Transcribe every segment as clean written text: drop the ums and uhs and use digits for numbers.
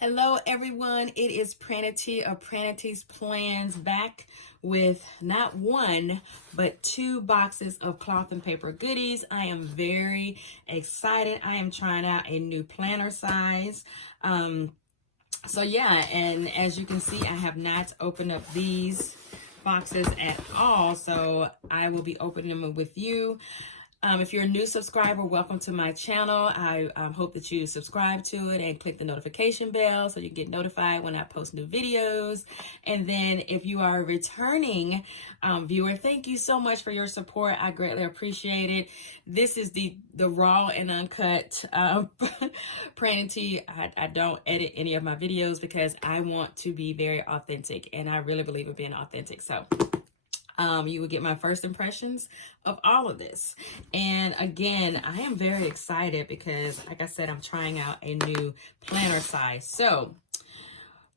Hello everyone, it is Pranati of Pranati's Plans back with not one, but two boxes of cloth and paper goodies. I am very excited. I am trying out a new planner size. So yeah, and as you can see, I have not opened up these boxes at all, so I will be opening them with you. If you're a new subscriber, welcome to my channel. I hope that you subscribe to it and click the notification bell so you get notified when I post new videos. And then if you are a returning viewer, thank you so much for your support. I greatly appreciate it. This is the raw and uncut Pranati. I don't edit any of my videos because I want to be very authentic, and I really believe in being authentic. So you will get my first impressions of all of this. And again, I am very excited because, like I said, I'm trying out a new planner size. So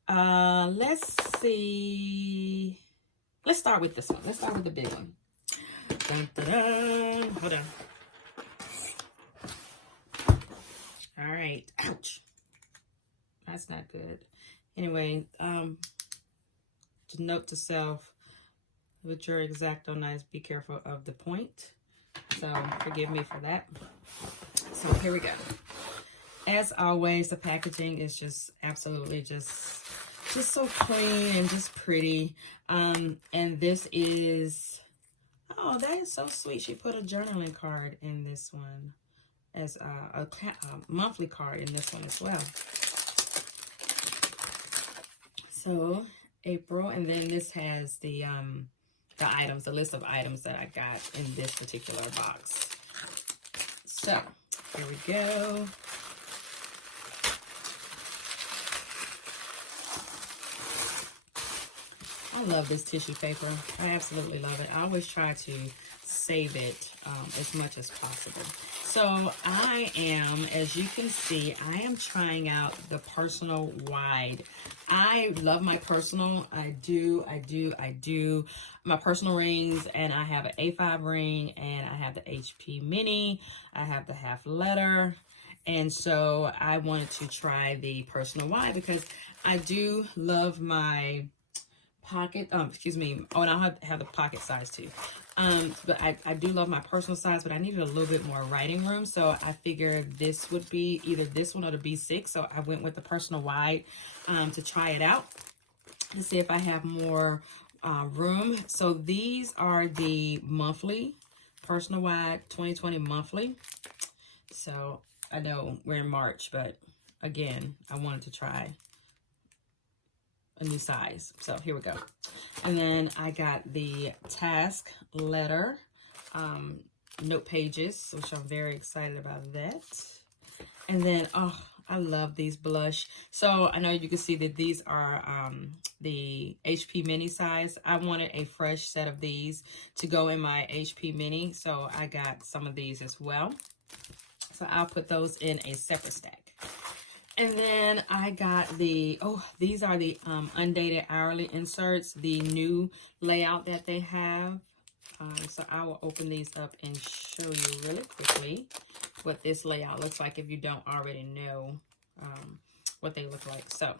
let's see. Let's start with this one. Let's start with the big one. Dun, dun, dun. Hold on. All right. Ouch. That's not good. Anyway, note to self. With your X-Acto knives, be careful of the point. So forgive me for that. So here we go. As always, the packaging is just absolutely just so clean and just pretty. And this is, oh, that is so sweet. She put a journaling card in this one as a monthly card in this one as well. So April, and then this has the items, the list of items that I got in this particular box. So here we go. I love this tissue paper. I absolutely love it. I always try to save it as much as possible. So I am, as you can see, I am trying out the personal wide. I love my personal. I do. My personal rings, and I have an A5 ring, and I have the HP mini. I have the half letter. And so I wanted to try the personal wide because I do love my pocket, excuse me, oh, and I have the pocket size too. But I do love my personal size, but I needed a little bit more writing room, so I figured this would be either this one or the B6, so I went with the personal wide to try it out to see if I have more room. So these are the monthly, personal wide 2020 monthly. So I know we're in March, but again, I wanted to try a new size. So here we go. And then I got the task letter note pages, which I'm very excited about that. And then, oh, I love these blush. So I know you can see that these are the HP mini size. I wanted a fresh set of these to go in my HP mini, so I got some of these as well. So I'll put those in a separate stack. And then I got the, oh, these are the undated hourly inserts, the new layout that they have. So I will open these up and show you really quickly what this layout looks like if you don't already know what they look like. So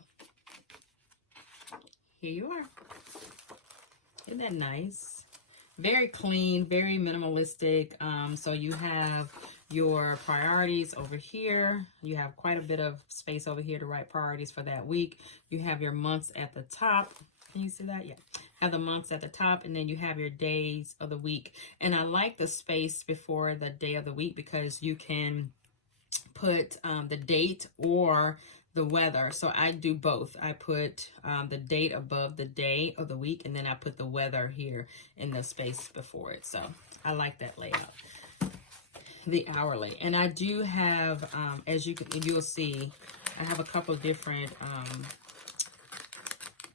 here you are. Isn't that nice? Very clean, very minimalistic. So you have your priorities over here. You have quite a bit of space over here to write priorities for that week. You have your months at the top. Can you see that? Yeah. Have the months at the top, and then you have your days of the week. And I like the space before the day of the week because you can put the date or the weather. So I do both. I put the date above the day of the week, and then I put the weather here in the space before it. So I like that layout. The hourly, and I do have as you'll see, I have a couple of different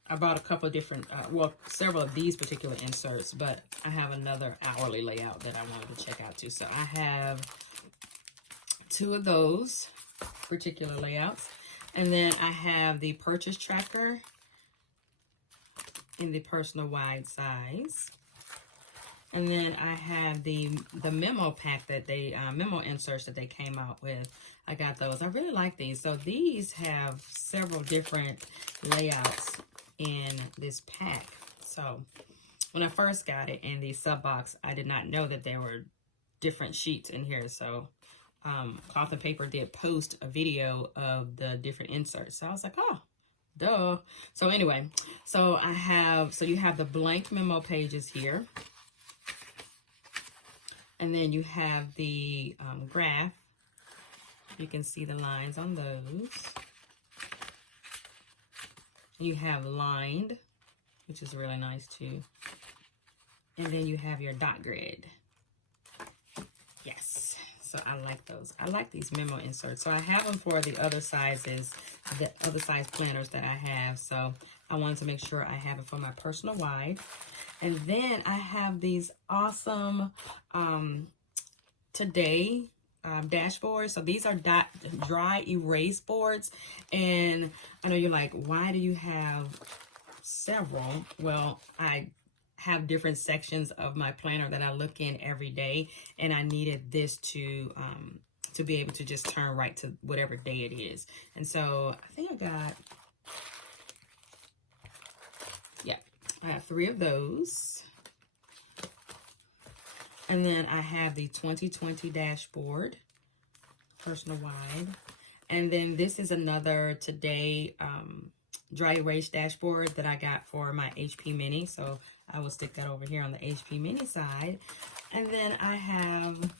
I bought a couple of different well, several of these particular inserts, but I have another hourly layout that I wanted to check out too. So I have two of those particular layouts, and then I have the purchase tracker in the personal wide size. And then I have the memo pack that they, memo inserts that they came out with. I got those. I really like these. So these have several different layouts in this pack. So when I first got it in the sub box, I did not know that there were different sheets in here. So Cloth and Paper did post a video of the different inserts. So I was like, oh, duh. So anyway, so you have the blank memo pages here. And then you have the graph. You can see the lines on those. You have lined, which is really nice too. And then you have your dot grid. Yes, so I like those. I like these memo inserts. So I have them for the other sizes, the other size planners that I have. So I wanted to make sure I have it for my personal wide. And then I have these awesome today dashboards. So these are dry erase boards. And I know you're like, why do you have several? Well, I have different sections of my planner that I look in every day, and I needed this to be able to just turn right to whatever day it is. And so I think I got, yeah, I have 3 of those. And then I have the 2020 dashboard, personal wide. And then this is another today dry erase dashboard that I got for my HP Mini. So I will stick that over here on the HP Mini side. And then I have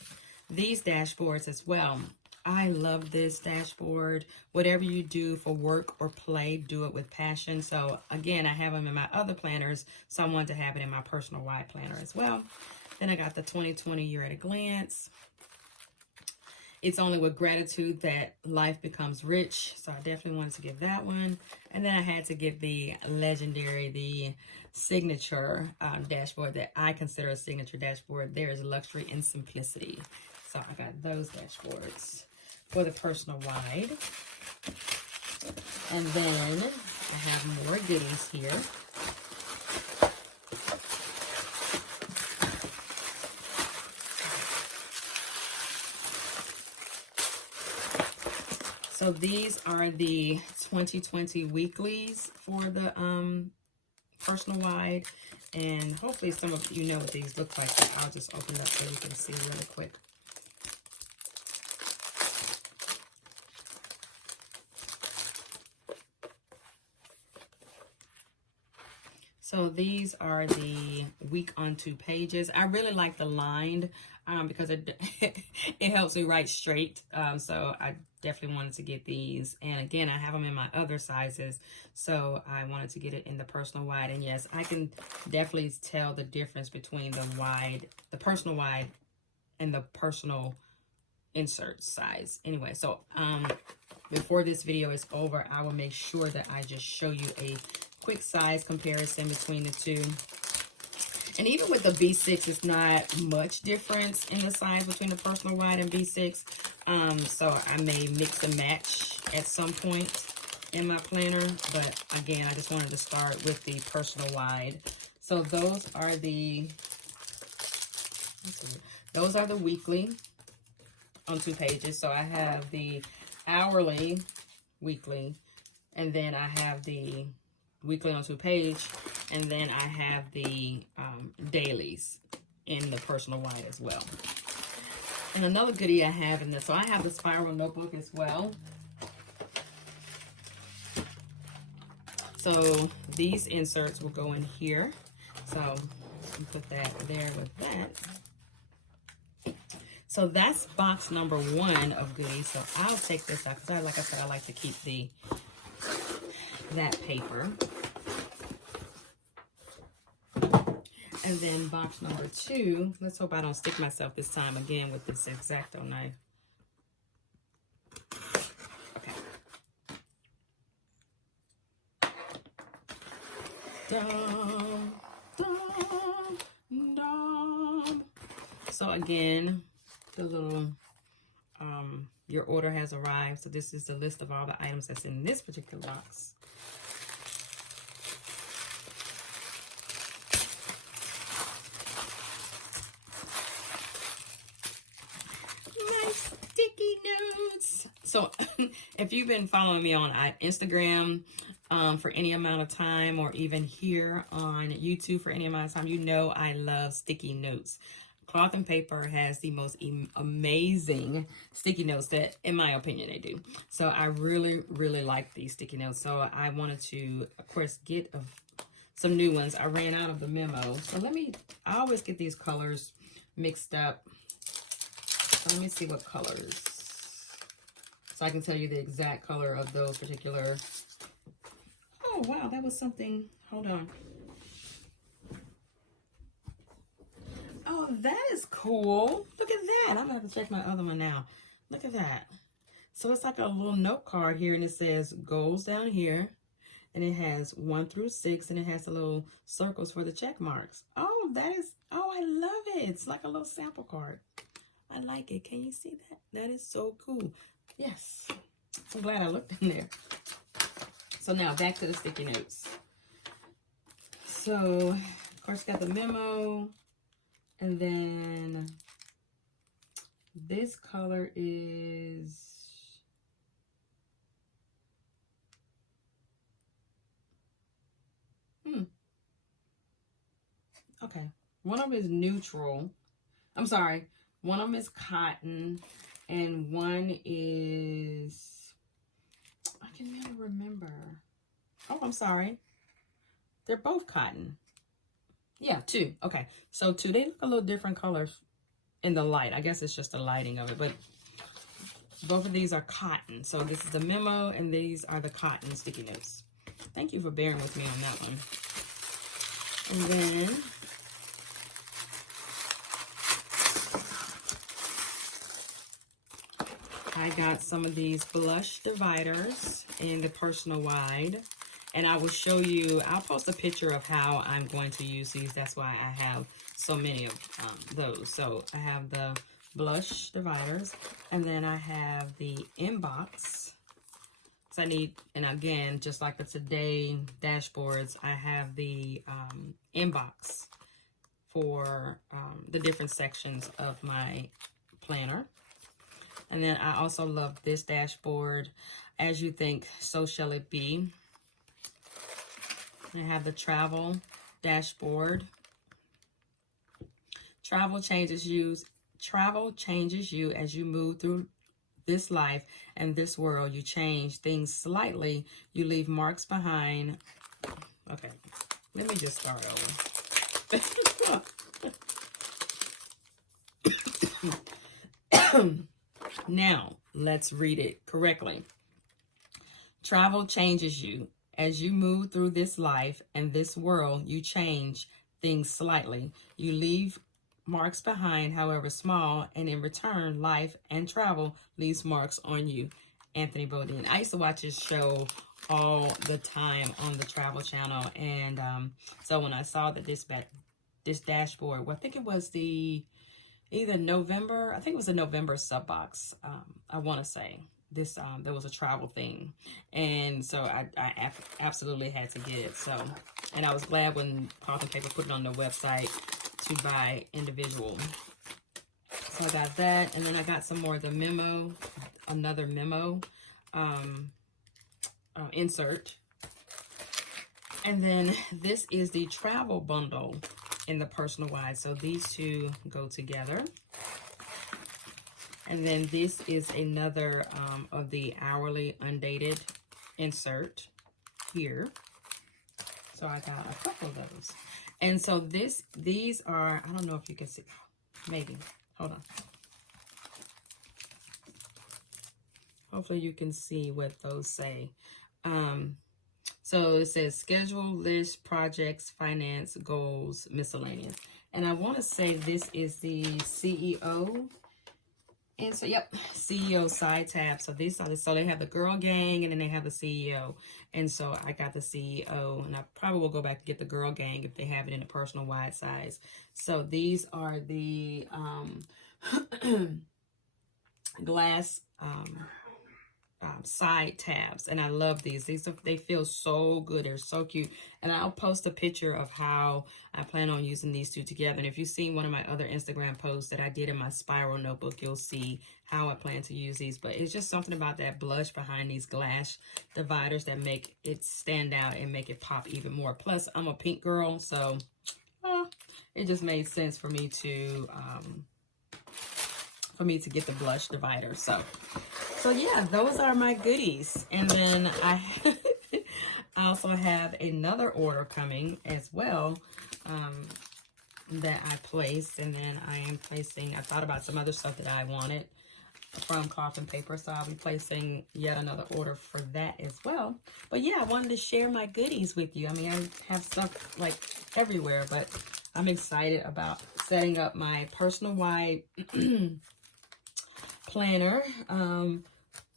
these dashboards as well. I love this dashboard. Whatever you do for work or play, do it with passion. So again, I have them in my other planners, so I wanted to have it in my personal wide planner as well. Then I got the 2020 Year at a Glance. It's only with gratitude that life becomes rich. So I definitely wanted to get that one. And then I had to get the legendary, the signature dashboard that I consider a signature dashboard. There is luxury and simplicity. So I got those dashboards for the personal wide. And then I have more goodies here. So these are the 2020 weeklies for the personal wide, and hopefully some of you know what these look like, but I'll just open it up so you can see really quick. So these are the week on 2 pages. I really like the lined because it it helps me write straight. So I definitely wanted to get these. And again, I have them in my other sizes. So I wanted to get it in the personal wide. And yes, I can definitely tell the difference between the wide, the personal wide, and the personal insert size. Anyway, so before this video is over, I will make sure that I just show you a quick size comparison between the two. And even with the B6, it's not much difference in the size between the personal wide and B6. So I may mix and match at some point in my planner. But again, I just wanted to start with the personal wide. So those are the weekly on 2 pages. So I have the hourly, weekly, and then I have the weekly on 2 page, and then I have the dailies in the personal wide as well. And another goodie I have in this, so I have the spiral notebook as well. So these inserts will go in here. So you put that there with that. So that's box number 1 of goodies. So I'll take this out because, like I said, I like to keep that paper. And then box number 2, let's hope I don't stick myself this time again with this X-Acto knife. Okay. Dum, dum, dum. So again, the little, your order has arrived. So this is the list of all the items that's in this particular box. So if you've been following me on Instagram for any amount of time, or even here on YouTube for any amount of time, you know I love sticky notes. Cloth and Paper has the most amazing sticky notes that, in my opinion, they do. So I really, really like these sticky notes. So I wanted to, of course, get some new ones. I ran out of the memo. So I always get these colors mixed up. So let me see what colors, so I can tell you the exact color of those particular. Oh, wow, that was something. Hold on. Oh, that is cool. Look at that. I'm going to have to check my other one now. Look at that. So it's like a little note card here, and it says goals down here. And it has 1 through 6, and it has the little circles for the check marks. Oh, I love it. It's like a little sample card. I like it. Can you see that? That is so cool. Yes. I'm glad I looked in there. So now back to the sticky notes. So, of course, got the memo. And then this color is okay. One of them is neutral. I'm sorry. One of them is cotton, and one is, I can never remember. Oh, I'm sorry. They're both cotton. Yeah, 2. Okay. So 2, they look a little different colors in the light. I guess it's just the lighting of it, but both of these are cotton. So this is the memo, and these are the cotton sticky notes. Thank you for bearing with me on that one. And then I got some of these blush dividers in the personal wide. And I will show you, I'll post a picture of how I'm going to use these. That's why I have so many of those. So I have the blush dividers, and then I have the inbox. So I need, and again, just like the Today dashboards, I have the inbox for the different sections of my planner. And then I also love this dashboard. As you think, so shall it be. I have the travel dashboard. Travel changes you as you move through this life and this world. You change things slightly. You leave marks behind. Okay, let me just start over. Now, let's read it correctly. Travel changes you. As you move through this life and this world, you change things slightly. You leave marks behind, however small, and in return, life and travel leaves marks on you. Anthony Bourdain. I used to watch his show all the time on the Travel Channel, and so when I saw that this dashboard, well, I think it was either November, I think it was a November sub box, I want to say. This there was a travel thing, and so I absolutely had to get it. So, and I was glad when Cloth and Paper put it on their website to buy individual. So I got that, and then I got some more of the memo, another memo insert, and then this is the travel bundle in the personal wide. So these two go together. And then this is another of the hourly undated insert here. So I got a couple of those. And so these are, I don't know if you can see, maybe, hold on. Hopefully you can see what those say. So it says schedule, list, projects, finance, goals, miscellaneous. And I want to say this is the CEO. And so, yep, CEO side tab. So these are so they have the girl gang, and then they have the CEO. And so I got the CEO, and I probably will go back and get the girl gang if they have it in a personal wide size. So these are the glass side tabs, and I love these. They feel so good. They're so cute, and I'll post a picture of how I plan on using these two together. And if you've seen one of my other Instagram posts that I did in my spiral notebook, you'll see how I plan to use these. But it's just something about that blush behind these glass dividers that make it stand out and make it pop even more. Plus, I'm a pink girl, so it just made sense for me to get the blush divider. So yeah, those are my goodies. And then I also have another order coming as well that I placed. And then I thought about some other stuff that I wanted from Cloth and Paper, so I'll be placing yet another order for that as well. But yeah, I wanted to share my goodies with you. I mean, I have stuff like everywhere, but I'm excited about setting up my personal wide planner.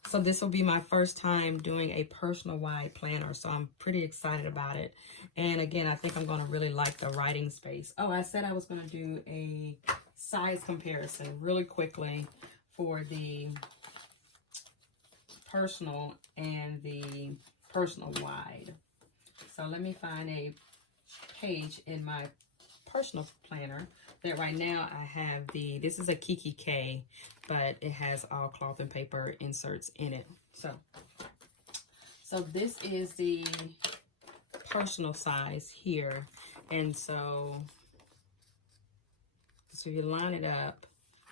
So this will be my first time doing a personal wide planner, so I'm pretty excited about it. And again, I think I'm going to really like the writing space. Oh, I said I was going to do a size comparison really quickly for the personal and the personal wide. So let me find a page in my personal planner that right now I have this is a Kiki K, but it has all Cloth and Paper inserts in it. So this is the personal size here. And so if you line it up,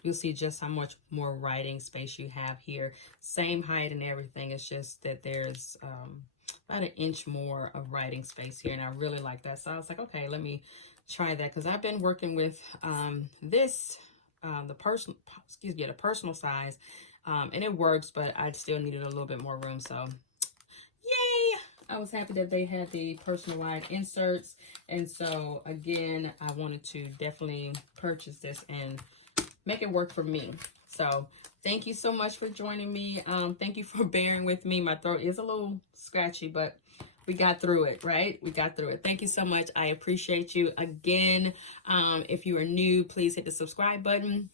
you'll see just how much more writing space you have here. Same height and everything. It's just that there's about an inch more of writing space here, and I really like that. So I was like, okay, let me try that, because I've been working with the personal size, and it works, but I still needed a little bit more room. So yay! I was happy that they had the personal wide inserts, and so again, I wanted to definitely purchase this and make it work for me. So thank you so much for joining me. Thank you for bearing with me. My throat is a little scratchy, but we got through it, right? We got through it. Thank you so much. I appreciate you. Again, if you are new, please hit the subscribe button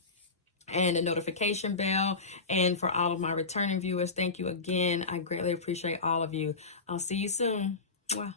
and the notification bell. And for all of my returning viewers, thank you again. I greatly appreciate all of you. I'll see you soon. Wow.